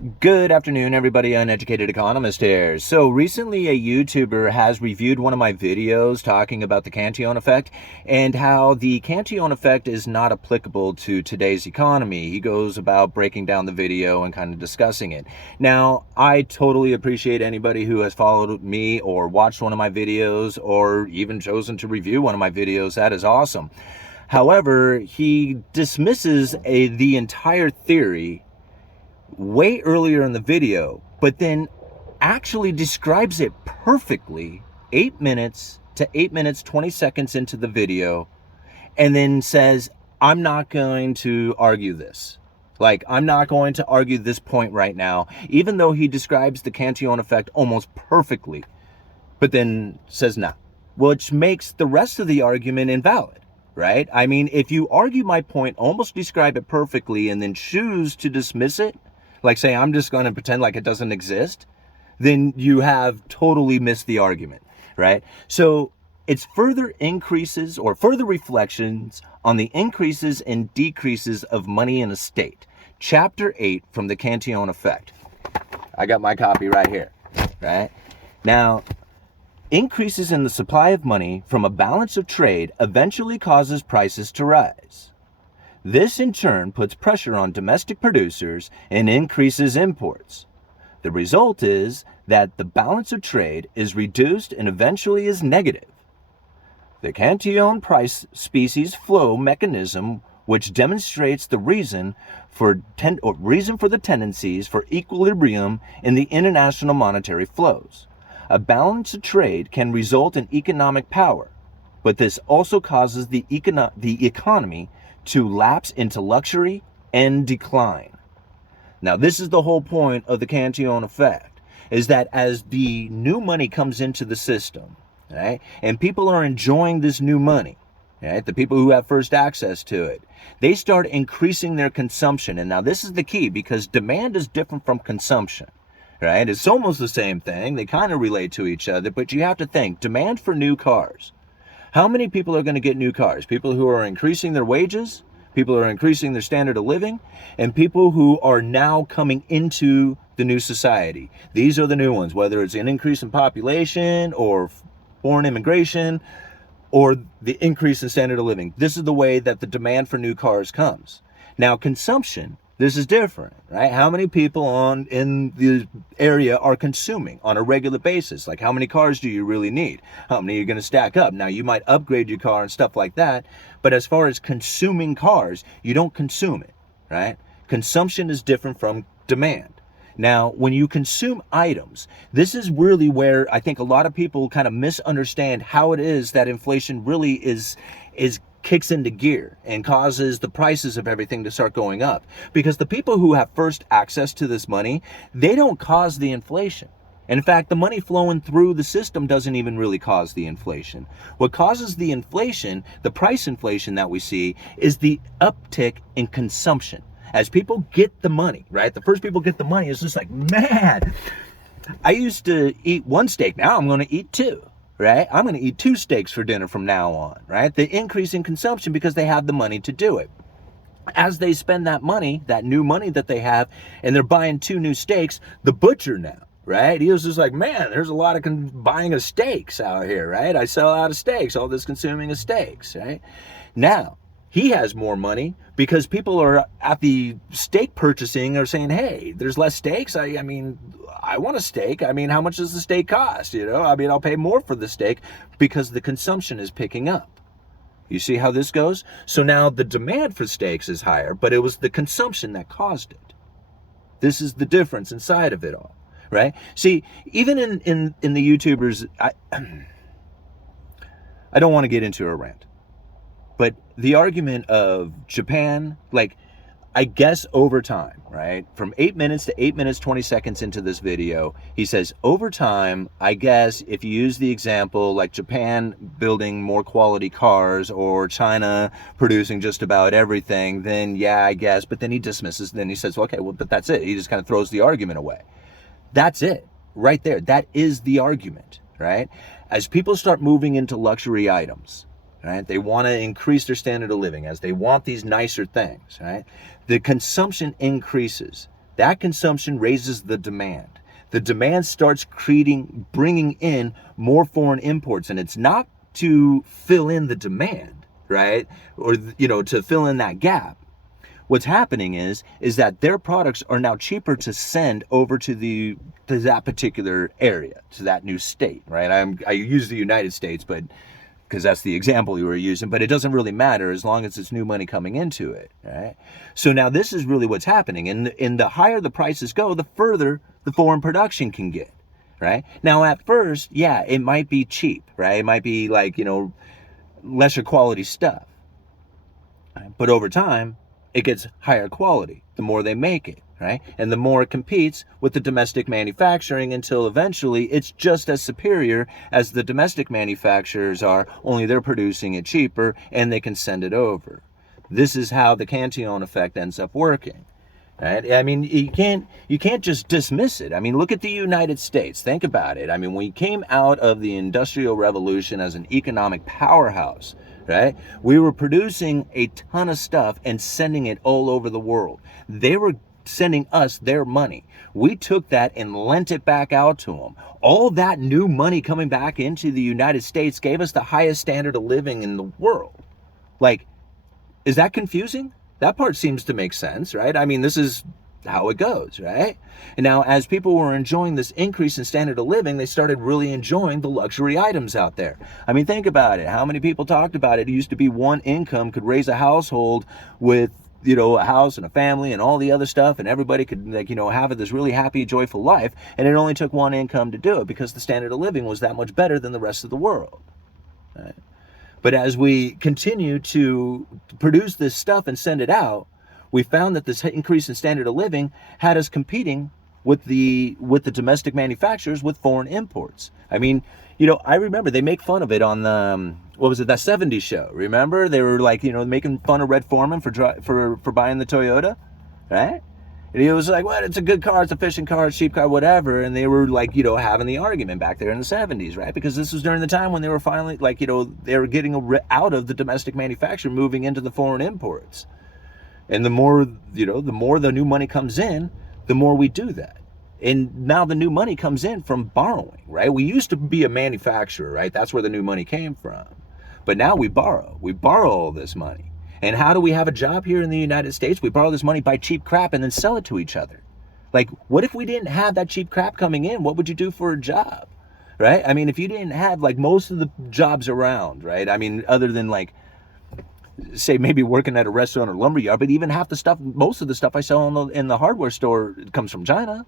Good afternoon, everybody. Uneducated Economist here. So recently a YouTuber has reviewed one of my videos talking about the Cantillon effect and how the Cantillon effect is not applicable to today's economy. He goes about breaking down the video and kind of discussing it. Now, I totally appreciate anybody who has followed me or watched one of my videos or even chosen to review one of my videos. That is awesome. However, he dismisses the entire theory way earlier in the video, but then actually describes it perfectly 8 minutes to 8 minutes 20 seconds into the video, and then says, I'm not going to argue this. Like, I'm not going to argue this point right now, even though he describes the Cantillon effect almost perfectly, but then says nah, which makes the rest of the argument invalid. Right? I mean, if you argue my point, almost describe it perfectly, and then choose to dismiss it, like say, I'm just going to pretend like it doesn't exist, then you have totally missed the argument, right? So it's further increases or further reflections on the increases and decreases of money in a state. Chapter 8 from the Cantillon effect. I got my copy right here, right? Now, increases in the supply of money from a balance of trade eventually causes prices to rise. This in turn puts pressure on domestic producers and increases imports. The result is that the balance of trade is reduced and eventually is negative. The Cantillon price species flow mechanism, which demonstrates the reason for the tendencies for equilibrium in the international monetary flows. A balance of trade can result in economic power, but this also causes the economy to lapse into luxury and decline. Now, this is the whole point of the Cantillon effect, is that as the new money comes into the system, right, and people are enjoying this new money, right, the people who have first access to it, they start increasing their consumption. And now this is the key, because demand is different from consumption, right? It's almost the same thing. They kind of relate to each other, but you have to think, demand for new cars. How many people are going to get new cars? People who are increasing their wages, people who are increasing their standard of living, and people who are now coming into the new society. These are the new ones, whether it's an increase in population or foreign immigration or the increase in standard of living. This is the way that the demand for new cars comes. Now, consumption, this is different, right? How many people in the area are consuming on a regular basis? Like, how many cars do you really need? How many are you going to stack up? Now, you might upgrade your car and stuff like that, but as far as consuming cars, you don't consume it, right? Consumption is different from demand. Now, when you consume items, this is really where I think a lot of people kind of misunderstand how it is that inflation really is kicks into gear and causes the prices of everything to start going up. Because the people who have first access to this money, they don't cause the inflation. In fact, the money flowing through the system doesn't even really cause the inflation. What causes the inflation, the price inflation that we see, is the uptick in consumption. As people get the money, right? The first people get the money, it's just like, man, I used to eat one steak. Now I'm going to eat two, right? I'm going to eat 2 steaks for dinner from now on, right? The increase in consumption because they have the money to do it. As they spend that money, that new money that they have, and they're buying 2 new steaks, the butcher now, right? He was just like, man, there's a lot of buying of steaks out here, right? I sell out of steaks, all this consuming of steaks, right? Now, he has more money because people are at the steak purchasing are saying, hey, there's less steaks. I mean, I want a steak. I mean, how much does the steak cost? You know, I mean, I'll pay more for the steak because the consumption is picking up. You see how this goes? So now the demand for steaks is higher, but it was the consumption that caused it. This is the difference inside of it all, right? See, even in the YouTubers, I don't want to get into a rant. But the argument of Japan, like, I guess over time, right? From 8 minutes to 8 minutes, 20 seconds into this video, he says, over time, I guess if you use the example like Japan building more quality cars or China producing just about everything, then yeah, I guess. But then he dismisses, then he says, well, okay, well, but that's it. He just kind of throws the argument away. That's it right there. That is the argument, right? As people start moving into luxury items, right? They want to increase their standard of living as they want these nicer things, right? The consumption increases. That consumption raises the demand. The demand starts bringing in more foreign imports, and it's not to fill in the demand, right? Or, to fill in that gap. What's happening is that their products are now cheaper to send over to that particular area, to that new state, right? I use the United States, but because that's the example you were using, but it doesn't really matter as long as it's new money coming into it, right? So now this is really what's happening. And the higher the prices go, the further the foreign production can get, right? Now at first, yeah, it might be cheap, right? It might be like, lesser quality stuff. But over time, it gets higher quality, the more they make it, right? And the more it competes with the domestic manufacturing until eventually it's just as superior as the domestic manufacturers are, only they're producing it cheaper and they can send it over. This is how the Cantillon effect ends up working, right? I mean, you can't just dismiss it. I mean, look at the United States. Think about it. I mean, we came out of the Industrial Revolution as an economic powerhouse, right? We were producing a ton of stuff and sending it all over the world. They were sending us their money. We took that and lent it back out to them. All that new money coming back into the United States gave us the highest standard of living in the world. Like, is that confusing? That part seems to make sense, right? I mean, this is how it goes, right? And now as people were enjoying this increase in standard of living, they started really enjoying the luxury items out there. I mean, think about it. How many people talked about it? It used to be one income could raise a household with, a house and a family and all the other stuff, and everybody could, have this really happy, joyful life, and it only took one income to do it because the standard of living was that much better than the rest of the world, right? But as we continue to produce this stuff and send it out, we found that this increase in standard of living had us competing with the domestic manufacturers with foreign imports. I mean, I remember they make fun of it on the, that 70s show. Remember? They were like, making fun of Red Foreman for buying the Toyota, right? And he was like, well, it's a good car, it's a fishing car, it's a cheap car, whatever. And they were like, having the argument back there in the 70s, right? Because this was during the time when they were finally they were getting out of the domestic manufacturer, moving into the foreign imports. And the more the new money comes in, the more we do that. And now the new money comes in from borrowing, right? We used to be a manufacturer, right? That's where the new money came from. But now we borrow. We borrow all this money. And how do we have a job here in the United States? We borrow this money, buy cheap crap, and then sell it to each other. Like, what if we didn't have that cheap crap coming in? What would you do for a job, right? I mean, if you didn't have, most of the jobs around, right? I mean, other than, say, maybe working at a restaurant or lumberyard, but even most of the stuff I sell in the hardware store comes from China.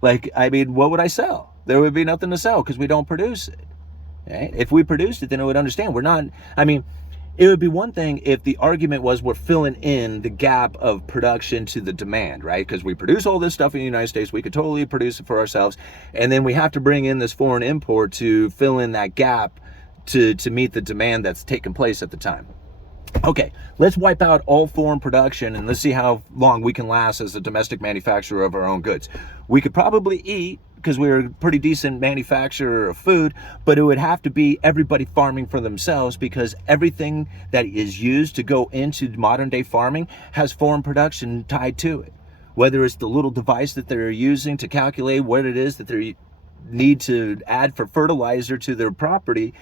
What would I sell? There would be nothing to sell because we don't produce it, right? If we produced it, then I would understand. It would be one thing if the argument was we're filling in the gap of production to the demand, right? Because we produce all this stuff in the United States, we could totally produce it for ourselves, and then we have to bring in this foreign import to fill in that gap to meet the demand that's taking place at the time. Okay, let's wipe out all foreign production and let's see how long we can last as a domestic manufacturer of our own goods. We could probably eat, because we're a pretty decent manufacturer of food, but it would have to be everybody farming for themselves, because everything that is used to go into modern day farming has foreign production tied to it. Whether it's the little device that they're using to calculate what it is that they need to add for fertilizer to their property,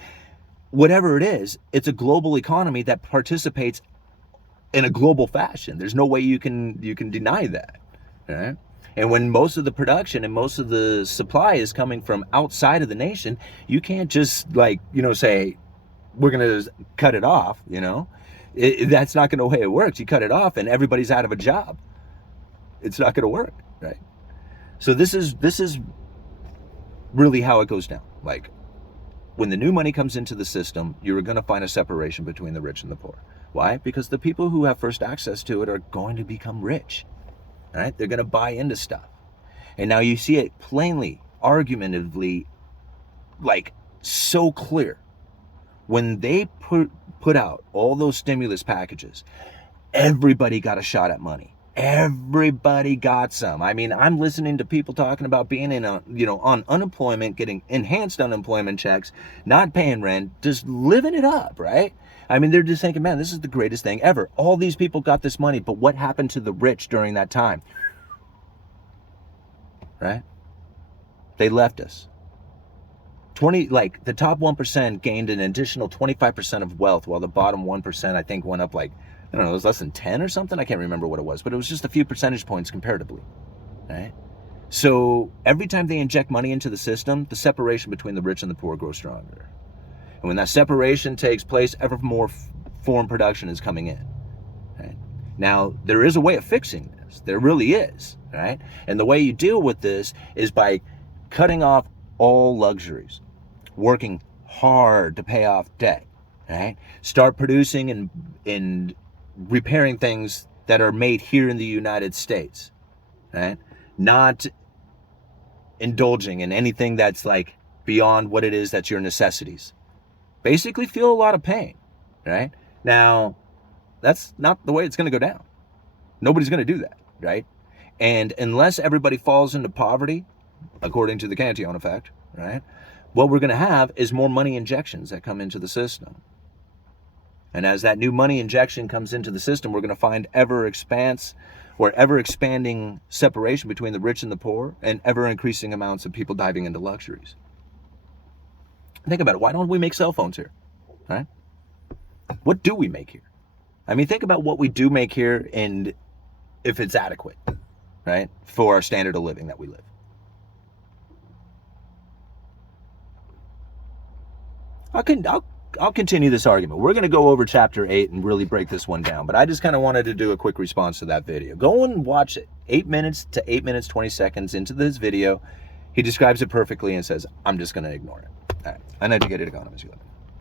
whatever it is, it's a global economy that participates in a global fashion. There's no way you can deny that, right? And when most of the production and most of the supply is coming from outside of the nation, you can't just say, we're going to cut it off, that's not going to the way it works. You cut it off and everybody's out of a job. It's not going to work, right? So this is really how it goes down. When the new money comes into the system, you're going to find a separation between the rich and the poor. Why? Because the people who have first access to it are going to become rich. All right? They're going to buy into stuff. And now you see it plainly, argumentatively, so clear. When they put out all those stimulus packages, everybody got a shot at money. Everybody got some. I mean, I'm listening to people talking about being on unemployment, getting enhanced unemployment checks, not paying rent, just living it up, right? I mean, they're just thinking, man, this is the greatest thing ever. All these people got this money, but what happened to the rich during that time? right? They left us. The top 1% gained an additional 25% of wealth, while the bottom 1%, I think, went up like, I don't know, it was less than 10 or something. I can't remember what it was, but it was just a few percentage points comparatively, right? So every time they inject money into the system, the separation between the rich and the poor grows stronger. And when that separation takes place, ever more foreign production is coming in, right? Now, there is a way of fixing this. There really is, right? And the way you deal with this is by cutting off all luxuries, working hard to pay off debt, right? Start producing and repairing things that are made here in the United States, right? Not indulging in anything that's like beyond what it is that's your necessities. Basically feel a lot of pain, right? Now, that's not the way it's going to go down. Nobody's going to do that, right? And unless everybody falls into poverty, according to the Cantillon effect, right, what we're going to have is more money injections that come into the system. And as that new money injection comes into the system, we're going to find ever expanding separation between the rich and the poor, and ever increasing amounts of people diving into luxuries. Think about it. Why don't we make cell phones here, right? What do we make here? I mean, think about what we do make here and if it's adequate, right, for our standard of living that we live. I'll continue this argument. We're going to go over chapter 8 and really break this one down, but I just kind of wanted to do a quick response to that video. Go and watch it. 8 minutes to 8 minutes, 20 seconds into this video. He describes it perfectly and says, I'm just going to ignore it. All right. Uneducated Economist.